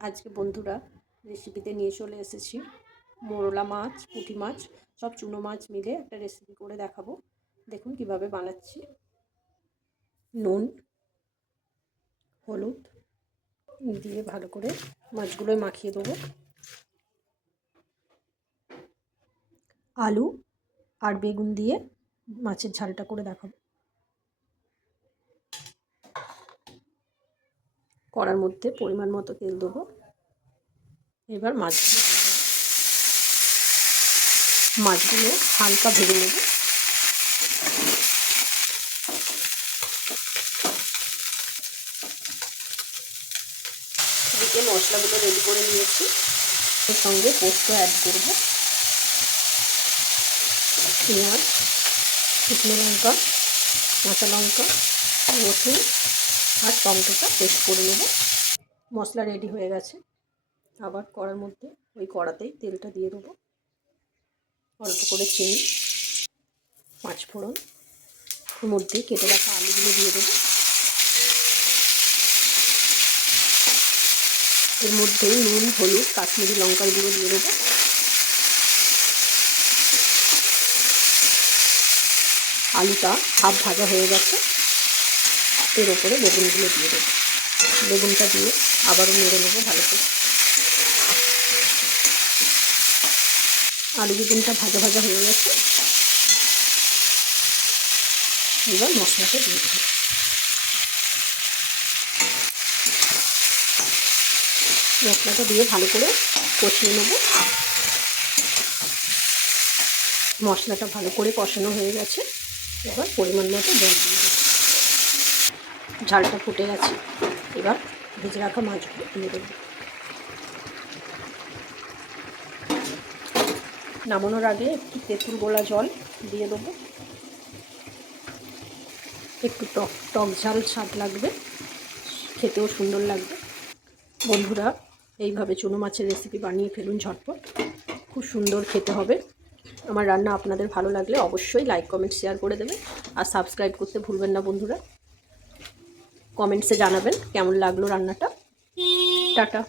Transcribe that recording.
আজকে বন্ধুরা রেসিপিতে নিয়ে চলে এসেছি মোরলা মাছ, পুঁটি মাছ, সব চুনো মাছ মিলে একটা রেসিপি করে দেখাবো। দেখুন কিভাবে বানাচ্ছি। নুন, হলুদ দিয়ে ভালো করে মাছগুলোয় মাখিয়ে দেবো। আলু আর বেগুন দিয়ে মাছের ঝালটা করে দেখাবো। কড়ার মধ্যে পরিমাণ মতো তেল দেবো। এবার মাছগুলো হালকা ভেজে নেব। এদিকে মশলাগুলো রেডি করে নিয়েছি। এর সঙ্গে পোস্ত অ্যাড করব, পেঁয়াজ, শুকনো লঙ্কা, কাঁচা লঙ্কা, রসুন আর টমেটোটা পেস্ট করে নেব। মশলা রেডি হয়ে গেছে। আবার কড়ার মধ্যে ওই কড়াতেই তেলটা দিয়ে দেবো। অল্প করে চিনি, পাঁচফোড়ন, এর মধ্যে কেটে রাখা আলুগুলো দিয়ে দেবো। এর মধ্যেই নুন, হলুদ, কাশ্মীরি লঙ্কার গুঁড়ো দিয়ে দেবো। আলুটা হাফ ভাজা হয়ে গেছে। এর ওপরে বেগুনগুলো দিয়ে দেবো। বেগুনটা দিয়ে আবারও নেড়ে নেবো ভালো করে। আলু বেগুনটা ভাজা ভাজা হয়ে গেছে। এবার মশলাটা দিয়ে দেবো। মশলাটা দিয়ে ভালো করে কষিয়ে নেব। মশলাটা ভালো করে কষানো হয়ে গেছে। এবার পরিমাণ মতো জল দিয়ে দেবো। ঝালটা ফুটে গেছে। এবার ভেজে রাখা মাছগুলো দিয়ে দেবো। নামানোর আগে একটু তেঁতুল গোলা জল দিয়ে দেবো। একটু টক ঝাল স্বাদ লাগবে, খেতেও সুন্দর লাগবে। বন্ধুরা এইভাবে চুনো মাছের রেসিপি বানিয়ে ফেলুন ঝটপট, খুব সুন্দর খেতে হবে। আমার রান্না আপনাদের ভালো লাগলে অবশ্যই লাইক, কমেন্ট, শেয়ার করে দেবেন। আর সাবস্ক্রাইব করতে ভুলবেন না বন্ধুরা। কমেন্টসে জানাবেন কেমন লাগলো রান্নাটা। টাটা।